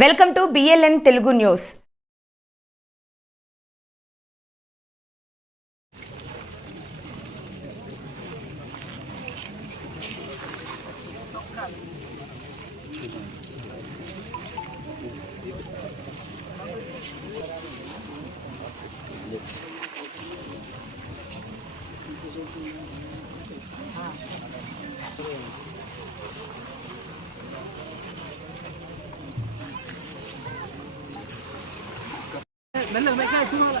Welcome to BLN Telugu news Lần này, 了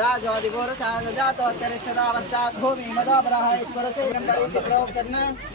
राजोदिपुरुषा सजातो अन्तरिक्षदावस्तात् प्रयोग करना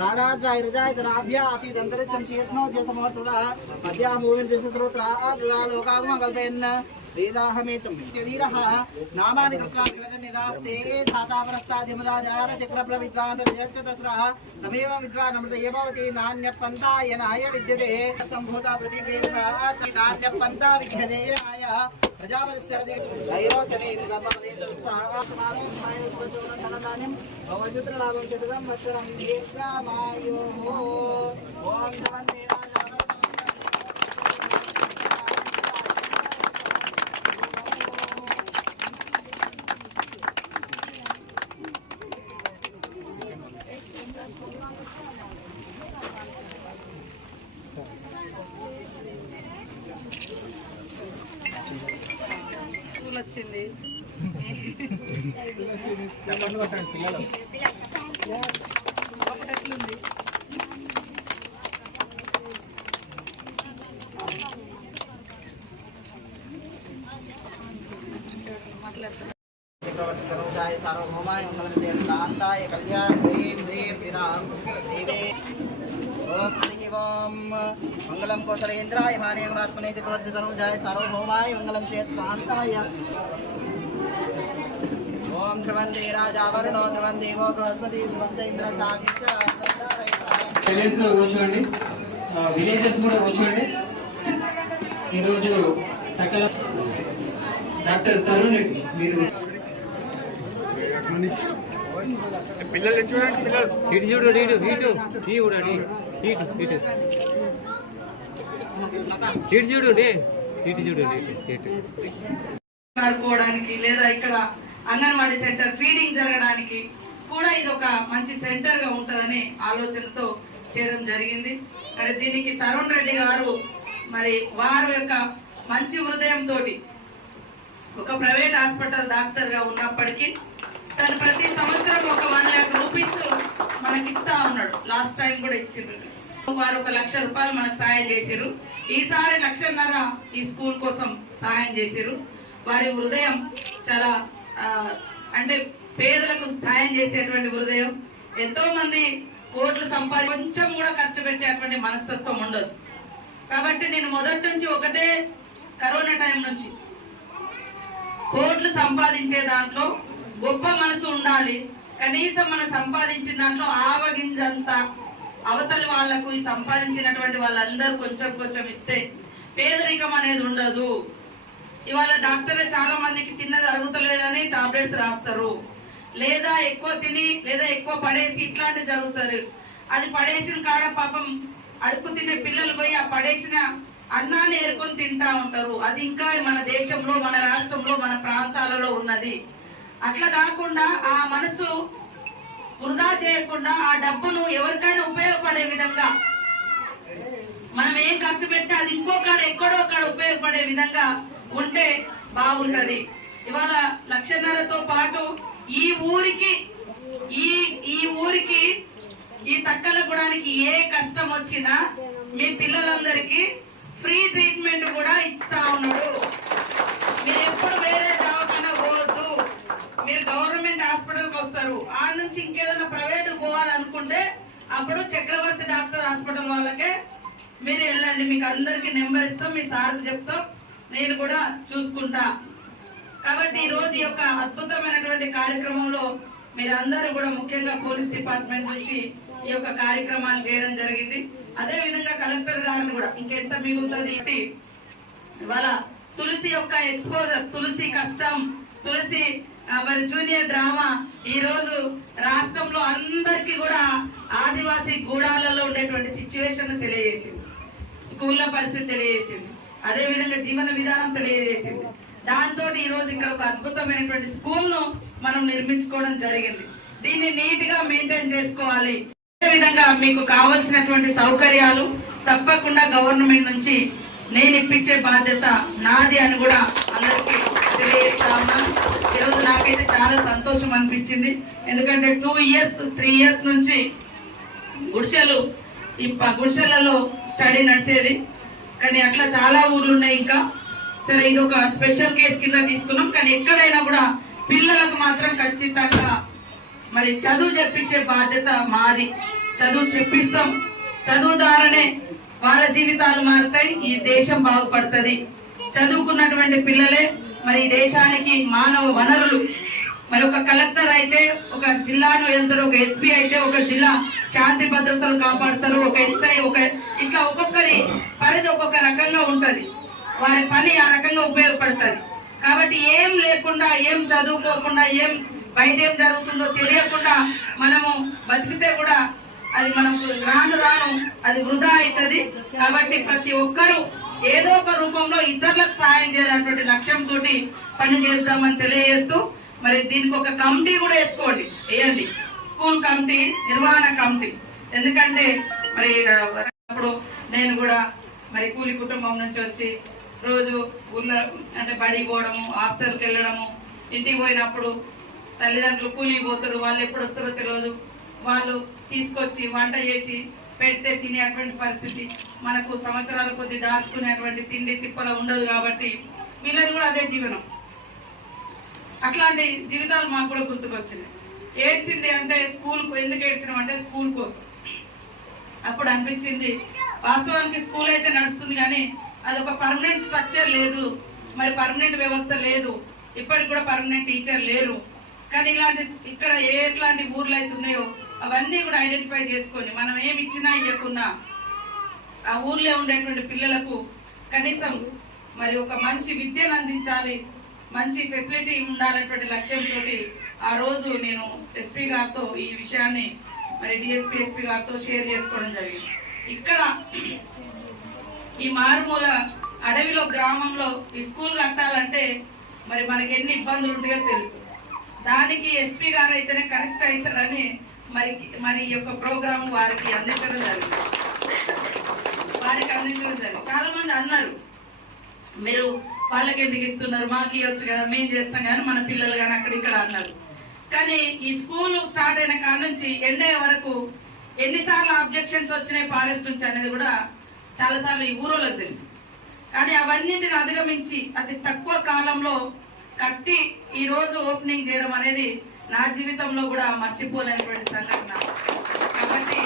రాడాద్రాయ హృదయ ఆసీద్ అంతరిక్షం శీర్ణోద్యసమర్థుల మధ్యా భూమిని తెలిసిన తర్వాత రాదా లోకాగమ కల్పయన్న వేదాహమేతం శరీర నామాని కృత్వా నిదాస్తే ధాతాపరస్తాదిమదాచార చక్ర ప్రవిద్వాన్ దశరహ తమేవ విద్వాన్ అమృత ఏమవతి నాణ్య పంతాయ నాయ విద్యతే సంభూత ప్రతిపేత నాణ్య పంతా విద్యతే ప్రజాపతిశరధిగమనేంద్రస్థానాభం చతురం వత్సరం దీర్ఘమాయో ఓం నమందే వచ్చింది. ఒకటట్లుంది సర్వమాయ మంగళం చేస్తాంతాయ కళ్యాణ దేవి దేవి దినా దేవే మంగళం కోసలేంద్రాయ మానేవరాత్మనే చక్రవర్తితనుజాయ సార్వభౌమాయ మంగళం చేత్ పాంతాయ ఓం ధ్రువందే రాజావరుణో ధ్రువం దేవో బృహస్పతి ధ్రువం చైంద్ర కూర్చోండి. విలేజెస్ కూడా కూర్చోండి. ఈరోజు సకల డాక్టర్ తరుణ్ మీరు రెడ్డి మీరు ఇటు చూడు ఇటు ఇటు ఈ కూడా ఇటు ఇటు ఇటు. ఇటు చూడు. ఇటు చూడు ఇటు ఇటు. ఆడుకోవడానికి లేదా ఇక్కడ అంగన్వాడీ సెంటర్ ఫీడింగ్ జరగడానికి కూడా ఇది ఒక మంచి సెంటర్గా ఉంటుందనే ఆలోచనతో చేయడం జరిగింది. మరి దీనికి తరుణ్ రెడ్డి గారు మరి వారి యొక్క మంచి హృదయంతో ఒక ప్రైవేట్ హాస్పిటల్ డాక్టర్గా ఉన్నప్పటికీ తను ప్రతి సంవత్సరం ఒక వన్ లాక్ రూపీస్ మనకి ఇస్తా ఉన్నాడు. లాస్ట్ టైం కూడా ఇచ్చిండ్రు వారు ఒక లక్ష రూపాయలు మనకు సాయం చేశారు ఈసారి లక్షన్నర ఈ స్కూల్ కోసం సహాయం చేశారు వారి హృదయం చాలా అంటే పేదలకు సహాయం చేసేటువంటి హృదయం. ఎంతో మంది కోట్లు సంపాది కొంచెం కూడా ఖర్చు పెట్టేటువంటి మనస్తత్వం ఉండదు. కాబట్టి నేను మొదటి నుంచి ఒకటే కరోనా టైం నుంచి కోట్లు సంపాదించే దాంట్లో గొప్ప మనసు ఉండాలి. కనీసం మనం సంపాదించిన దాంట్లో ఆవగింజంత అవతలి వాళ్ళకు ఈ సంపాదించినటువంటి వాళ్ళందరూ కొంచెం కొంచెం ఇస్తే పేదరికం అనేది ఉండదు. ఇవాళ డాక్టర్లు చాలా మందికి తిన్నది అరుగుతలేదని టాబ్లెట్స్ రాస్తారు. లేదా ఎక్కువ తిని లేదా ఎక్కువ పడేసి ఇట్లాంటి జరుగుతారు. అది పడేసిన కాడ పాపం అడుగు తినే పిల్లలు పోయి ఆ పడేసిన అన్నాన్ని ఏరుకొని తింటా ఉంటారు. అది ఇంకా మన దేశంలో మన రాష్ట్రంలో మన ప్రాంతాలలో ఉన్నది. అట్లా కాకుండా ఆ మనసు వృధా చేయకుండా ఆ డబ్బును ఎవరికైనా ఉపయోగపడే విధంగా మనం ఏం ఖర్చు పెడితే అది ఇంకో ఎక్కడో కాడ ఉపయోగపడే విధంగా ఉంటే బాగుంటది. ఇవాళ లక్షన్నరతో పాటు ఈ ఊరికి ఈ ఈ ఊరికి ఈ తక్కలగూడానికి ఏ కష్టం వచ్చినా మీ పిల్లలందరికీ ఫ్రీ ట్రీట్మెంట్ కూడా ఇస్తా ఉన్నాడు మీరు ఎప్పుడు వేరే దవాఖానా పోవద్దు మీరు గవర్నమెంట్ హాస్పిటల్కి వస్తారు ఆ నుంచి ఇంకేదైనా ప్రైవేట్ పోవాలనుకుంటే అప్పుడు చక్రవర్తి డాక్టర్ హాస్పిటల్ వాళ్ళకే మీరు వెళ్ళండి మీకు అందరికి నెంబర్ ఇస్తాం మీ సార్కి చెప్తాం నేను కూడా చూసుకుంటా. కాబట్టి ఈ రోజు యొక్క అద్భుతమైనటువంటి కార్యక్రమంలో మీరందరూ కూడా ముఖ్యంగా పోలీస్ డిపార్ట్మెంట్ నుంచి ఈ యొక్క కార్యక్రమాలు చేయడం జరిగింది. అదే విధంగా కలెక్టర్ గారిని కూడా ఇంకెంత మిగులుతుంది ఇవాళ తులసి యొక్క ఎక్స్పోజర్ తులసి కష్టం తులసి మరి జూనియర్ డ్రామా ఈ రోజు రాష్ట్రంలో అందరికీ కూడా ఆదివాసీ గూడాలలో ఉండేటువంటి సిచ్యువేషన్ తెలియజేసింది. స్కూళ్ళ పరిస్థితి తెలియజేసింది. అదే విధంగా జీవన విధానం తెలియజేసింది. దాంతో ఈ రోజు ఇక్కడ ఒక అద్భుతమైనటువంటి స్కూల్ను మనం నిర్మించుకోవడం జరిగింది. దీన్ని నీట్గా మెయింటైన్ చేసుకోవాలి. అదే విధంగా మీకు కావలసినటువంటి సౌకర్యాలు తప్పకుండా గవర్నమెంట్ నుంచి నేను ఇప్పించే బాధ్యత నాది అని కూడా అందరికీ తెలియజేస్తా ఉన్నాను. ఈరోజు నాకైతే చాలా సంతోషం అనిపించింది. ఎందుకంటే టూ ఇయర్స్ త్రీ ఇయర్స్ నుంచి గుడిసెలు ఈ గుడిసెలలో స్టడీ నడిచేది. కానీ అట్లా చాలా ఊర్లు ఉన్నాయి ఇంకా. సరే ఇది ఒక స్పెషల్ కేసు కింద తీసుకున్నాం. కానీ ఎక్కడైనా కూడా పిల్లలకు మాత్రం ఖచ్చితంగా మరి చదువు చెప్పించే బాధ్యత మాది. చదువు చెప్పిస్తాం. చదువు ద్వారానే వాళ్ళ జీవితాలు మారుతాయి. ఈ దేశం బాగుపడుతుంది. చదువుకున్నటువంటి పిల్లలే మరి దేశానికి మానవ వనరులు. మరి ఒక కలెక్టర్ అయితే ఒక జిల్లాను వెళ్తారు ఒక ఎస్పీ అయితే ఒక జిల్లా శాంతి భద్రతలు కాపాడతారు ఒక ఎస్ఐ ఒక ఇట్లా ఒక్కొక్కరి పరిధి ఒక్కొక్క రకంగా ఉంటుంది. వారి పని ఆ రకంగా ఉపయోగపడుతుంది. కాబట్టి ఏం లేకుండా ఏం చదువుకోకుండా ఏం బయట ఏం జరుగుతుందో తెలియకుండా మనము బతికితే కూడా అది మనకు రాను రాను అది వృధా అవుతుంది. కాబట్టి ప్రతి ఒక్కరూ ఏదో ఒక రూపంలో ఇతరులకు సహాయం చేయాలన్నటువంటి లక్ష్యంతో పని చేద్దామని తెలియజేస్తూ మరి దీనికి ఒక కమిటీ కూడా వేసుకోండి. వేయండి. స్కూల్ కమిటీ నిర్వహణ కమిటీ. ఎందుకంటే మరి అప్పుడు నేను కూడా మరి కూలి కుటుంబం నుంచి వచ్చి రోజు ఊళ్ళో అంటే బడి పోవడము హాస్టల్కి వెళ్ళడము ఇంటికి పోయినప్పుడు తల్లిదండ్రులు కూలి పోతారు వాళ్ళు ఎప్పుడు వస్తారో తెలియదు వాళ్ళు తీసుకొచ్చి వంట చేసి పెడితే తినేటువంటి పరిస్థితి మనకు సంవత్సరాల కొద్ది దాచుకునేటువంటి తిండి తిప్పల ఉండదు కాబట్టి వీళ్ళది కూడా అదే జీవనం. అట్లాంటి జీవితాలు మాకు కూడా గుర్తుకొచ్చింది ఏడ్చింది అంటే స్కూల్ ఎందుకు ఏడ్చినాం అంటే స్కూల్ కోసం. అప్పుడు అనిపించింది వాస్తవానికి స్కూల్ అయితే నడుస్తుంది కానీ అది ఒక పర్మనెంట్ స్ట్రక్చర్ లేదు. మరి పర్మనెంట్ వ్యవస్థ లేదు. ఇప్పటికి కూడా పర్మనెంట్ టీచర్ లేరు. కానీ ఇలాంటి ఇక్కడ ఏ ఎట్లాంటి ఊర్లు అయితే ఉన్నాయో అవన్నీ కూడా ఐడెంటిఫై చేసుకొని మనం ఏమి ఇచ్చినా ఇవ్వకున్నా ఆ ఊర్లో ఉండేటువంటి పిల్లలకు కనీసం మరి ఒక మంచి విద్యను అందించాలి మంచి ఫెసిలిటీ ఉండాలనేటువంటి లక్ష్యంతో ఆ రోజు నేను ఎస్పీ గారితో ఈ విషయాన్ని మరి డిఎస్పీ ఎస్పీ గారితో షేర్ చేసుకోవడం జరిగింది. ఇక్కడ ఈ మారుమూల అడవిలో గ్రామంలో ఈ స్కూల్ కట్టాలంటే మరి మనకి ఎన్ని ఇబ్బందులు ఉంటాయో తెలుసు. దానికి ఎస్పీ గారు అయితేనే కరెక్ట్ అవుతాడని మరి మరి ఈ యొక్క ప్రోగ్రాం వారికి అందించడం జరిగింది. వారికి అందించడం జరిగింది. చాలా మంది అన్నారు మీరు వాళ్ళకి ఎందుకు ఇస్తున్నారు? మాకు ఇవ్వచ్చు కదా మేము చేస్తాం కానీ మన పిల్లలు కానీ అక్కడ ఇక్కడ అన్నారు. కానీ ఈ స్కూల్ స్టార్ట్ అయిన కాడ నుంచి ఎండ్ అయ్యే వరకు ఎన్నిసార్లు అబ్జెక్షన్స్ వచ్చినాయి ఫారెస్ట్ నుంచి అనేది కూడా చాలాసార్లు ఈ ఊరోళ్ళకి తెలుసు. కానీ అవన్నింటిని అధిగమించి అతి తక్కువ కాలంలో కట్టి ఈ రోజు ఓపెనింగ్ చేయడం అనేది నా జీవితంలో కూడా మర్చిపోలేనటువంటి సంఘటన. కాబట్టి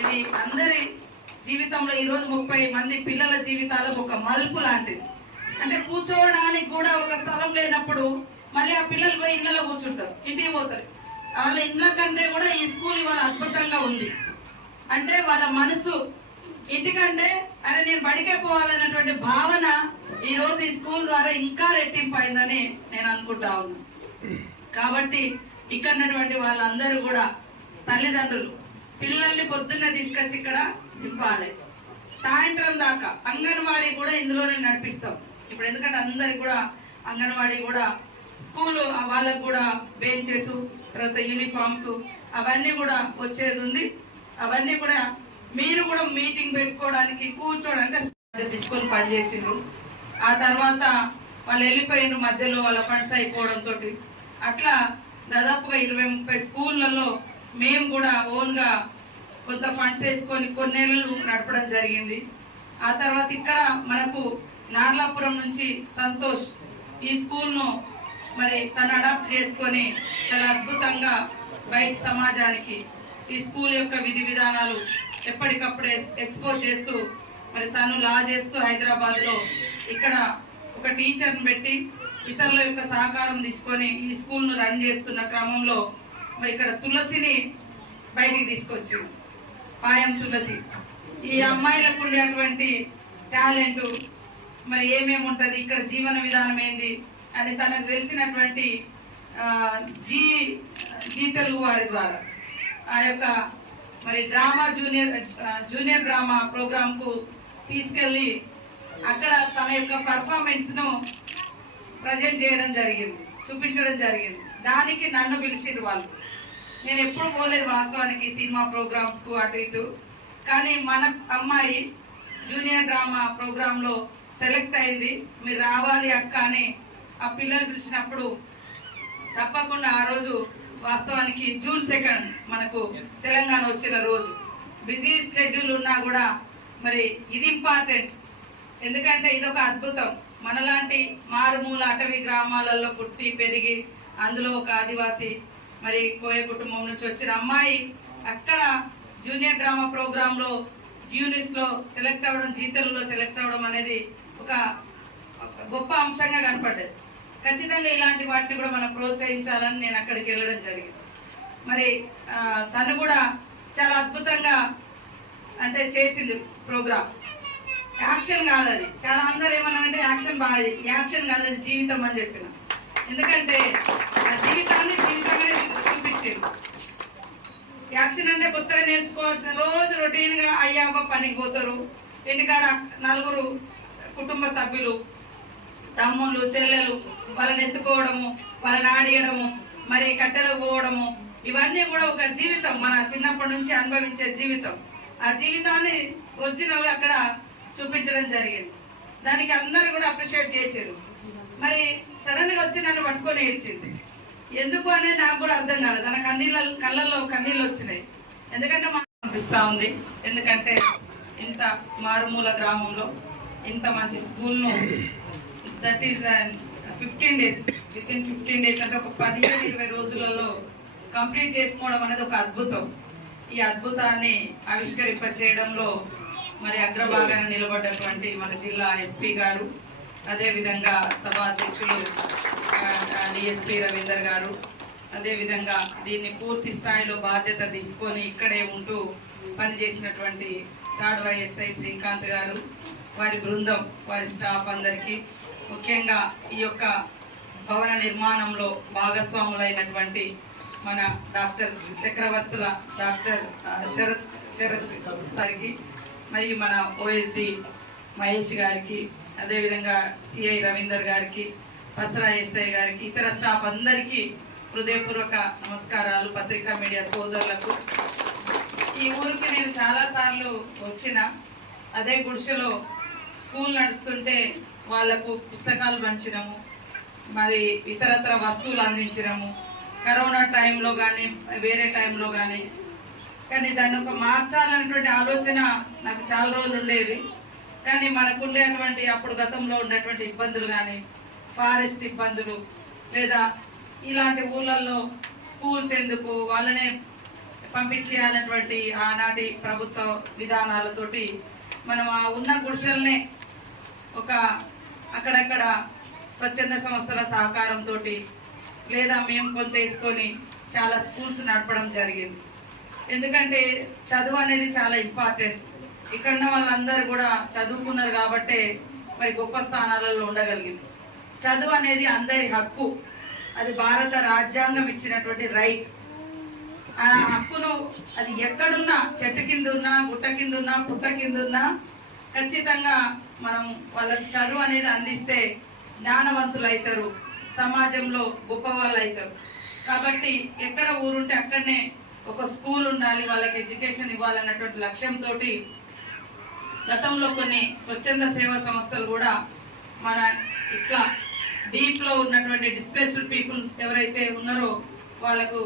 ఇది అందరి జీవితంలో ఈ రోజు ముప్పై మంది పిల్లల జీవితాలకు ఒక మలుపు లాంటిది. అంటే కూర్చోవడానికి కూడా ఒక స్థలం లేనప్పుడు మళ్ళీ ఆ పిల్లలు పోయి ఇళ్ళలో కూర్చుంటారు ఇంటికి పోతారు. వాళ్ళ ఇండ్ల కంటే కూడా ఈ స్కూల్ ఇవాళ అద్భుతంగా ఉంది. అంటే వాళ్ళ మనసు ఇంటికంటే అరే నేను బడికే పోవాలన్నటువంటి భావన ఈ రోజు ఈ స్కూల్ ద్వారా ఇంకా రెట్టింపు అయిందని నేను అనుకుంటా ఉన్నా. కాబట్టి ఇక్కడ ఉన్నటువంటి వాళ్ళందరూ కూడా తల్లిదండ్రులు పిల్లల్ని పొద్దున్నే తీసుకొచ్చి ఇక్కడ దింపాలి సాయంత్రం దాకా అంగన్వాడీ కూడా ఇందులోనే నడిపిస్తాం. ఇప్పుడు ఎందుకంటే అందరికి కూడా అంగన్వాడీ కూడా స్కూల్ వాళ్ళకు కూడా బెంచెస్ తర్వాత యూనిఫామ్స్ అవన్నీ కూడా వచ్చేది ఉంది. అవన్నీ కూడా మీరు కూడా మీటింగ్ పెట్టుకోవడానికి కూర్చోడానికి తీసుకొని పనిచేసిండ్రు. ఆ తర్వాత వాళ్ళు వెళ్ళిపోయిన మధ్యలో వాళ్ళ ఫండ్స్ అయిపోవడంతో అట్లా దాదాపుగా ఇరవై ముప్పై స్కూళ్ళలో మేము కూడా ఓన్గా కొంత ఫండ్స్ వేసుకొని కొన్నేళ్ళు నడపడం జరిగింది. ఆ తర్వాత ఇక్కడ మనకు నార్లాపురం నుంచి సంతోష్ ఈ స్కూల్ను మరి తను అడాప్ట్ చేసుకొని చాలా అద్భుతంగా బయట సమాజానికి ఈ స్కూల్ యొక్క విధి విధానాలు ఎప్పటికప్పుడు ఎక్స్పోజ్ చేస్తూ మరి తను లా చేస్తూ హైదరాబాద్లో ఇక్కడ ఒక టీచర్ని పెట్టి ఇతరుల యొక్క సహకారం తీసుకొని ఈ స్కూల్ను రన్ చేస్తున్న క్రమంలో మరి ఇక్కడ తులసిని బయటికి తీసుకొచ్చింది. పాయం తులసి. ఈ అమ్మాయిలకు ఉండేటువంటి టాలెంట్ మరి ఏమేమి ఉంటుంది? ఇక్కడ జీవన విధానం ఏంది? అని తనకు తెలిసినటువంటి జీ జీ తెలుగు వారి ద్వారా. ఆ యొక్క మరి డ్రామా జూనియర్ జూనియర్ డ్రామా ప్రోగ్రాంకు తీసుకెళ్ళి అక్కడ తన యొక్క పర్ఫార్మెన్స్ను ప్రజెంట్ చేయడం జరిగింది చూపించడం జరిగింది. దానికి నన్ను పిలిచిరు వాళ్ళు. నేను ఎప్పుడు పోలేదు వాస్తవానికి సినిమా ప్రోగ్రామ్స్కు అటు ఇటు. కానీ మన అమ్మాయి జూనియర్ డ్రామా ప్రోగ్రాంలో సెలెక్ట్ అయింది. మీరు రావాలి అక్క అని ఆ పిల్లలు పిలిచినప్పుడు తప్పకుండా ఆ రోజు వాస్తవానికి జూన్ సెకండ్ మనకు తెలంగాణ వచ్చిన రోజు. బిజీ షెడ్యూల్ ఉన్నా కూడా మరి ఇది ఇంపార్టెంట్ ఎందుకంటే ఇది ఒక అద్భుతం. మనలాంటి మారుమూల అటవీ గ్రామాలలో పుట్టి పెరిగి అందులో ఒక ఆదివాసి మరి కోయ కుటుంబం నుంచి వచ్చిన అమ్మాయి అక్కడ జూనియర్ డ్రామా ప్రోగ్రాంలో జ్యూనిస్లో సెలెక్ట్ అవ్వడం జీతలులో సెలెక్ట్ అవ్వడం అనేది ఒక గొప్ప అంశంగా కనపడ్డది. ఖచ్చితంగా ఇలాంటి వాటిని కూడా మనం ప్రోత్సహించాలని నేను అక్కడికి వెళ్ళడం జరిగింది. మరి తను కూడా చాలా అద్భుతంగా అంటే చేసింది ప్రోగ్రామ్. యాక్షన్ కాదు అది చాలా అందరు ఏమన్నారంటే యాక్షన్ బాగా చేసి యాక్షన్ కాదు అది జీవితం అని చెప్పిన. ఎందుకంటే ఆ జీవితాన్ని జీవితంగానే చూపించింది. యాక్షన్ అంటే కొత్తగా నేర్చుకోవాల్సిన రోజు రొటీన్గా పనికి పోతారు. ఇంటికాడ నలుగురు కుటుంబ సభ్యులు తమ్ముళ్ళు చెల్లెలు వాళ్ళని ఎత్తుకోవడము వాళ్ళని ఆడియడము మరి కట్టెలు పోవడము ఇవన్నీ కూడా ఒక జీవితం మన చిన్నప్పటి నుంచి అనుభవించే జీవితం. ఆ జీవితాన్ని ఒరిజినల్ అక్కడ చూపించడం జరిగింది. దానికి అందరు కూడా అప్రిషియేట్ చేశారు. మరి సడన్గా వచ్చి నన్ను పట్టుకొని ఏడ్చింది. ఎందుకు అనేది నాకు కూడా అర్థం కాలేదు. తన కన్నీళ్ళ కళ్ళల్లో కన్నీళ్ళు వచ్చినాయి. ఎందుకంటే మాకు అనిపిస్తా ఉంది. ఎందుకంటే ఇంత మారుమూల గ్రామంలో ఇంత మంచి స్కూల్ను that is fifteen days within fifteen days అంటే ఒక పదిహేను ఇరవై రోజులలో కంప్లీట్ చేసుకోవడం అనేది ఒక అద్భుతం. ఈ అద్భుతాన్ని ఆవిష్కరింప చేయడంలో మరి అగ్రభాగాన్ని నిలబడ్డటువంటి మన జిల్లా ఎస్పీ గారు అదేవిధంగా సభా అధ్యక్షులు డిఎస్పీ రవీందర్ గారు అదేవిధంగా దీన్ని పూర్తి స్థాయిలో బాధ్యత తీసుకొని ఇక్కడే ఉంటూ పనిచేసినటువంటి థర్డ్ వైఎస్ఐ శ్రీకాంత్ గారు వారి బృందం వారి స్టాఫ్ అందరికీ ముఖ్యంగా ఈ యొక్క భవన నిర్మాణంలో భాగస్వాములైనటువంటి మన డాక్టర్ చక్రవర్తుల డాక్టర్ శరత్ శరత్ గారికి మరియు మన ఓఎస్డి మహేష్ గారికి అదేవిధంగా సిఐ రవీందర్ గారికి పత్రా ఎస్ఐ గారికి ఇతర స్టాఫ్ అందరికీ హృదయపూర్వక నమస్కారాలు పత్రికా మీడియా సోదరులకు. ఈ ఊరికి నేను చాలాసార్లు వచ్చిన అదే గుడిసెలో స్కూల్ నడుస్తుంటే వాళ్ళకు పుస్తకాలు పంచడము మరి ఇతరత్ర వస్తువులు అందించినము. కరోనా టైంలో కానీ వేరే టైంలో కానీ. కానీ దాన్ని ఒక మార్చాలనేటువంటి ఆలోచన నాకు చాలా రోజులు ఉండేది. కానీ మనకు ఉండేటువంటి అప్పుడు గతంలో ఉన్నటువంటి ఇబ్బందులు కానీ ఫారెస్ట్ ఇబ్బందులు లేదా ఇలాంటి ఊళ్ళల్లో స్కూల్స్ ఎందుకు వాళ్ళనే పంపించేయాలన్నటువంటి ఆనాటి ప్రభుత్వ విధానాలతోటి మనం ఆ ఉన్న గుడిసెల్నే ఒక అక్కడక్కడ స్వచ్ఛంద సంస్థల సహకారంతో లేదా మేము కొంత వేసుకొని చాలా స్కూల్స్ నడపడం జరిగింది. ఎందుకంటే చదువు అనేది చాలా ఇంపార్టెంట్. ఇక్కడ ఉన్న వాళ్ళందరూ కూడా చదువుకున్నారు కాబట్టే మరి గొప్ప స్థానాలలో ఉండగలిగింది. చదువు అనేది అందరి హక్కు. అది భారత రాజ్యాంగం ఇచ్చినటువంటి రైట్. ఆ హక్కును అది ఎక్కడున్నా చెట్టు కింద ఉన్నా గుట్ట కింద ఉన్నా పుట్ట కింద ఉన్నా ఖచ్చితంగా మనం వాళ్ళకి చదువు అనేది అందిస్తే జ్ఞానవంతులు అవుతారు సమాజంలో గొప్ప వాళ్ళు అవుతారు. కాబట్టి ఎక్కడ ఊరుంటే అక్కడనే ఒక స్కూల్ ఉండాలి వాళ్ళకి ఎడ్యుకేషన్ ఇవ్వాలన్నటువంటి లక్ష్యంతో గతంలో కొన్ని స్వచ్ఛంద సేవా సంస్థలు కూడా మన ఇట్లా డీప్లో ఉన్నటువంటి డిస్ప్లేస్డ్ పీపుల్ ఎవరైతే ఉన్నారో వాళ్ళకు